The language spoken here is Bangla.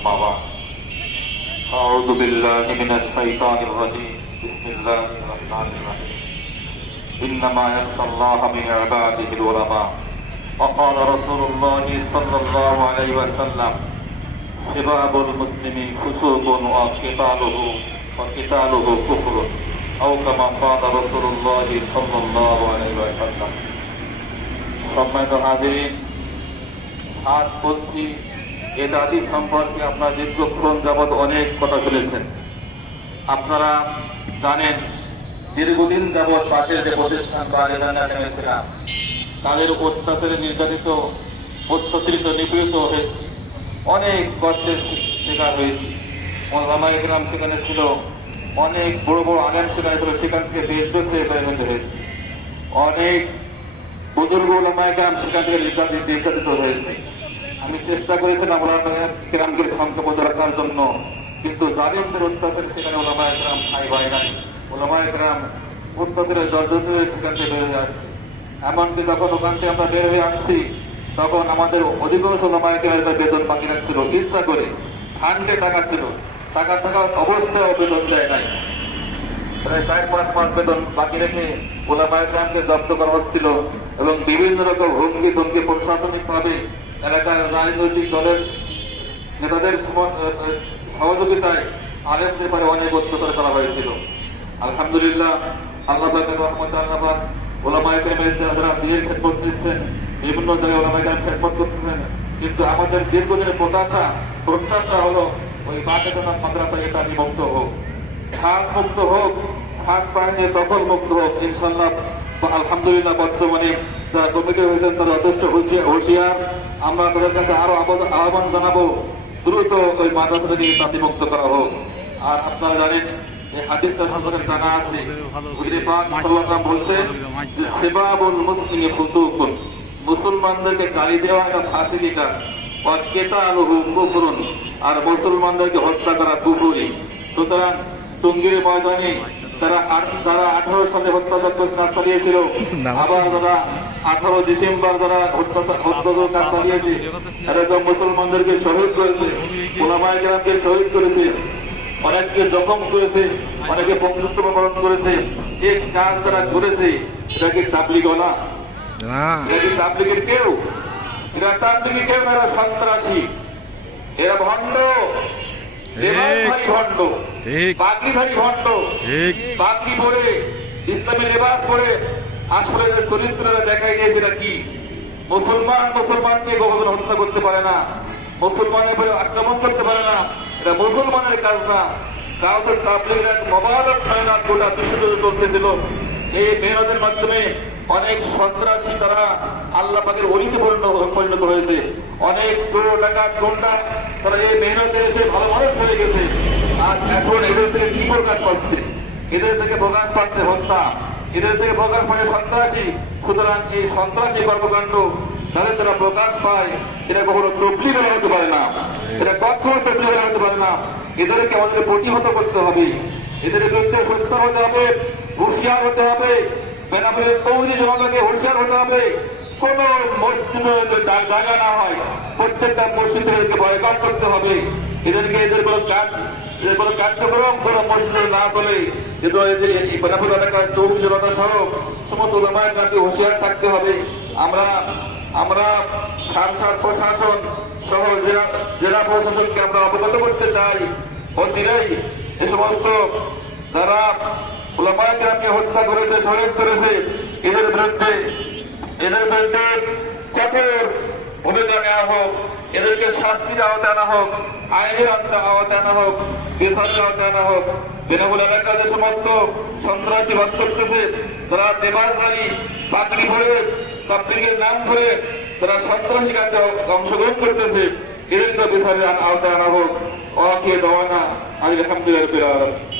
أما بعد أعوذ بالله من الشيطان الرجيم بسم الله الرحمن الرحيم إنما يخشى الله من عباده العلماء وقال رسول الله صلى الله عليه وسلم سباب المسلم فسوق وقتاله وقتاله كفر أو كما قال رسول الله صلى الله عليه وسلم সম্মানিত হাজিরিন সাতপন্থী এ সম্পর্কে আপনারা দীর্ঘক্ষণ যাবৎ অনেক কথা শুনেছেন। আপনারা জানেন, দীর্ঘদিন যাবৎ পাশের যে প্রতিষ্ঠান বা তাদের অত্যাচারে নির্যাতিত, অত্যাচারিত, নিপীড়িত হয়েছে। অনেক কষ্টের শিকার হয়েছে। ওলামা ইকরাম সেখানে ছিল। অনেক বড় বড় আগান সেখানে ছিল। সেখান থেকে বের হয়েছে। অনেক বুজুর্গ ওলামায়াম সেখান থেকে নির্যাতিত নির্যাতিত হয়েছে। আমি চেষ্টা করেছিলাম ওলামায়ামকে সংক্ষেপ রাখার জন্য, কিন্তু জালিমদের অত্যাচার সেখানে ওলামায়াম ঠাই হয় নাই। ওলামায়াম অত্যাচারের জর্জরিত সেখান থেকে হয়ে আসছে। এমনকি যখন ওখান থেকে আমরা বের হয়ে আসছি, তখন আমাদের অধিকাংশ ওলামায়ামের বেতন বাকি রাখছিল। ইচ্ছা করে ফান্ডে টাকা ছিল। টাকা থাকা অবস্থায় বেতন দেয় নাই। প্রায় চার, পাঁচ মাস বেতন বাকি রেখে ওলামায় গ্রামকে জব্দ করা হচ্ছিল এবং বিভিন্ন রকম হুমকি ধমকি প্রশাসনিক ভাবে এলাকার রাজনৈতিক দলের নেতাদের সহযোগিতায় আলেমদের পরে অনেক অত্যাচার করা হয়েছিল। আলহামদুলিল্লাহ, আল্লাহ রহমত আল্লাহ ওলামায় যারা বিয়ের খেদমত দিচ্ছেন বিভিন্ন জায়গায় ওলামায় গ্রাম খেদমত করতেছেন, কিন্তু আমাদের দীর্ঘদিনের প্রত্যাশা প্রত্যাশা হলো ওই বাকেতনাথ মাদ্রাসা এটা বিভক্ত হোক। হাত মুক্ত হোক হাত পায়নি দখল মুক্ত হোক ইনশাল্লাহ আলহামদুলিল্লাহ, বর্তমানে যারা কমিটি হয়েছেন তারা যথেষ্ট হুঁশিয়ার। আমরা তাদের কাছে আরও আহ্বান জানাব, দ্রুত ওই মাদ্রাসা থেকে তাঁতিমুক্ত করা হোক। আর আপনারা জানেন আর মুসলমানদেরকে হত্যা করা কুফুরি। সুতরাং টুঙ্গির ময়দানে তারা যারা আঠারো সালে হত্যাযজ্ঞ কাজ চালিয়েছিল আবার যারা আঠারো ডিসেম্বর হত্যা- হত্যাযজ্ঞ কাজ চালিয়েছে এরকম মুসলমানদেরকে শহীদ করেছে ওলামায় গ্রামকে শহীদ করেছে অনেককে জখম করেছে অনেকে বন্ধুত্ব বরণ করেছে এই কাজ যারা করেছে এটা কি তাবলিগ না। এরা কি তাবলিগের কেউ? এরা তাবলিগের কেউ এরা সন্ত্রাসী। এরা ভণ্ড। লেবাসধারী ভণ্ড ঠিক। ভণ্ড ঠিক। পরে ইসলামী লেবাস পরে আসলে এদের দেখাই দিয়েছে এরা কি? মুসলমান মুসলমানকে কখনো হত্যা করতে পারে না। মুসলমানের উপরে আক্রমণ করতে পারে না। এটা মুসলমানের কাজ না। তাবলিগের গোটা বিশ্ব চলতেছিল। এই মেহনতের মাধ্যমে অনেক সন্ত্রাসী তারা আল্লাহ পাকের অলিতে পরিণত পরিণত হয়েছে। অনেক টাকা গুন্ডা হয়ে গেছে। এখন এদের থেকে কি এদের থেকে প্রকাশ এদের থেকে প্রকাশ পাচ্ছে সন্ত্রাসী। সুতরাং এই সন্ত্রাসী তারা প্রকাশ পায়, এটা কখনো হতে পারে না। এটা কখনো পারে না। এদেরকে আমাদের প্রতিহত করতে হবে। এদের বিরুদ্ধে সুস্থ হতে হবে, হুঁশিয়ার হতে হবে। বেনাপুরের তৈরি জনতাকে হুঁশিয়ার হতে হবে। কোন মসজিদে জায়গা না হয়, প্রত্যেকটা মসজিদে এদেরকে বয়কাট করতে হবে। এদেরকে এদের কোনো কাজ এদের কোনো কার্যক্রম, কোন মসজিদে না সহ সমস্ত থাকতে হবে। আমরা আমরা প্রশাসন সহ জেলা জেলা প্রশাসনকে আমরা অবগত করতে চাই। এ সমস্ত যারা ওলামায় হত্যা করেছে, শহীদ করেছে, এদের বিরুদ্ধে এদের বিরুদ্ধে কঠোর ভূমিকা নেওয়া হোক, এদেরকে শাস্তির আওতায় আনা হোক, আইনের আওতা- আওতায় আনা হোক বিচারের আওতায় আনা হোক বেনাবুল এলাকায় যে সমস্ত সন্ত্রাসী বাস করতেছে তারা দেবাসধারী পাগড়ি ভরে তাবলিগের নাম ধরে তারা সন্ত্রাসী কাজে অংশগ্রহণ করতেছে, এদেরকে বিচারের আওতায় আনা হোক। অকে দেওয়ানা আলহামদুলিল্লাহ